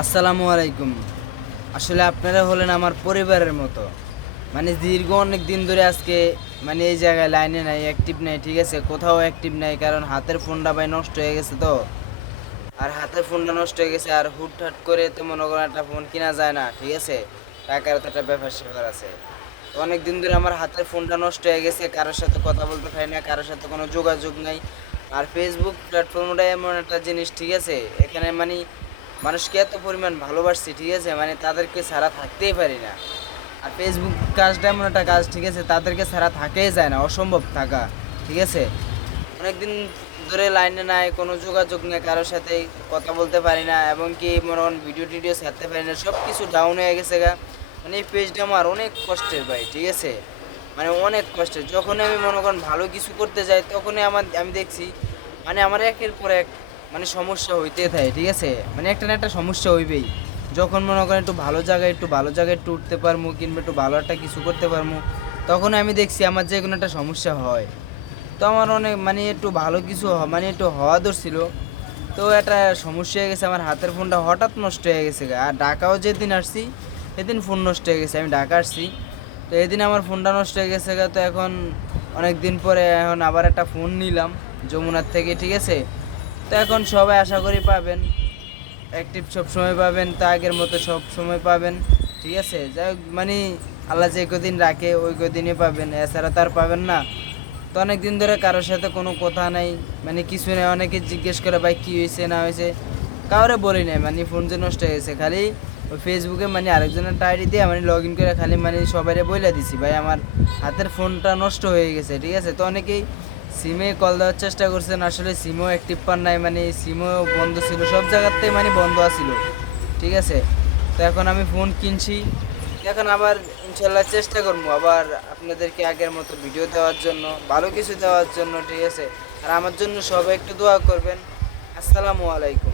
আসসালামু আলাইকুম। আসলে আপনারা হলেন আমার পরিবারের মতো। মানে দীর্ঘ অনেক দিন ধরে আজকে মানে এই জায়গায় লাইনে নাই, অ্যাক্টিভ নাই, ঠিক আছে? কোথাও অ্যাক্টিভ নাই, কারণ হাতের ফোনটা ভাই নষ্ট হয়ে গেছে তো। আর হাতের ফোনটা নষ্ট হয়ে গেছে, আর হুটহাট করে তো মনে করেন একটা ফোন কিনা যায় না, ঠিক আছে? টাকার তো একটা ব্যাপার-স্যাপার আছে। তো অনেক দিন ধরে আমার হাতের ফোনটা নষ্ট হয়ে গেছে, কারোর সাথে কথা বলতে পারি না, কারোর সাথে কোনো যোগাযোগ নাই। আর ফেসবুক প্ল্যাটফর্মটা এমন একটা জিনিস, ঠিক আছে? এখানে মানে মানুষকে এত পরিমাণ ভালোবাসছি, ঠিক আছে? মানে তাদেরকে ছাড়া থাকতেই পারি না। আর ফেসবুক কাজটা এমন একটা কাজ, ঠিক আছে? তাদেরকে ছাড়া থাকাই যায় না, অসম্ভব থাকা, ঠিক আছে? অনেকদিন ধরে লাইনে নাই, কোনো যোগাযোগ নেই, কারোর সাথে কথা বলতে পারি না, এবং কি মনে করেন ভিডিও টিডিও ছাড়তে পারি না, সব কিছু ডাউন হয়ে গেছে গা। মানে এই পেজটা আমার অনেক কষ্টের ভাই, ঠিক আছে? মানে অনেক কষ্টের। যখনই আমি মনে করেন ভালো কিছু করতে যাই, তখনই আমি দেখছি মানে আমার একের পর এক মানে সমস্যা হইতে থাকে, ঠিক আছে? মানে একটা না একটা সমস্যা হইবেই। যখন মনে করেন একটু ভালো জায়গায় একটু উঠতে পারবো, কিংবা একটু ভালো একটা কিছু করতে পারবো, তখন আমি দেখছি আমার যে কোনো একটা সমস্যা হয়। তো আমার অনেক মানে একটু ভালো কিছু মানে একটু হওয়া ধরছিল। তো একটা সমস্যা হয়ে গেছে, আমার হাতের ফোনটা হঠাৎ নষ্ট হয়ে গেছে গা। আর ঢাকাও যেদিন আসছি সেদিন ফোন নষ্ট হয়ে গেছে, আমি ঢাকা আসছি। তো এদিন আমার ফোনটা নষ্ট হয়ে গেছে গা। তো এখন অনেক দিন পরে এখন আবার একটা ফোন নিলাম যমুনার থেকে, ঠিক আছে? তো এখন সবাই আশা করি পাবেন, অ্যাক্টিভ সব সময় পাবেন, তা আগের মতো সব সময় পাবেন, ঠিক আছে? যাই হোক মানে আল্লাহ যে কদিন রাখে ওই কদিনই পাবেন, এছাড়া তার পাবেন না। তো অনেক দিন ধরে কারোর সাথে কোনো কথা নাই, মানে কিছু নেই। অনেকে জিজ্ঞেস করে ভাই কী হয়েছে না হয়েছে, কাউরে বলি নাই। মানে ফোন যে নষ্ট হয়ে গেছে, খালি ওই ফেসবুকে মানে আরেকজনের আইডি দিয়ে মানে লগ ইন করে খালি মানে সবাইরে বলে দিছি ভাই আমার হাতের ফোনটা নষ্ট হয়ে গেছে, ঠিক আছে? তো অনেকেই সিমে কল দেওয়ার চেষ্টা করছেন, আসলে সিমও অ্যাক্টিভ পান নাই, মানে সিমও বন্ধ ছিল, সব জায়গাতে মানে বন্ধ আছিল, ঠিক আছে? তো এখন আমি ফোন কিনছি, এখন আবার ইনশাল্লাহ চেষ্টা করবো আবার আপনাদেরকে আগের মতো ভিডিও দেওয়ার জন্য, ভালো কিছু দেওয়ার জন্য, ঠিক আছে? আর আমার জন্য সবাই একটু দোয়া করবেন। আসসালামু আলাইকুম।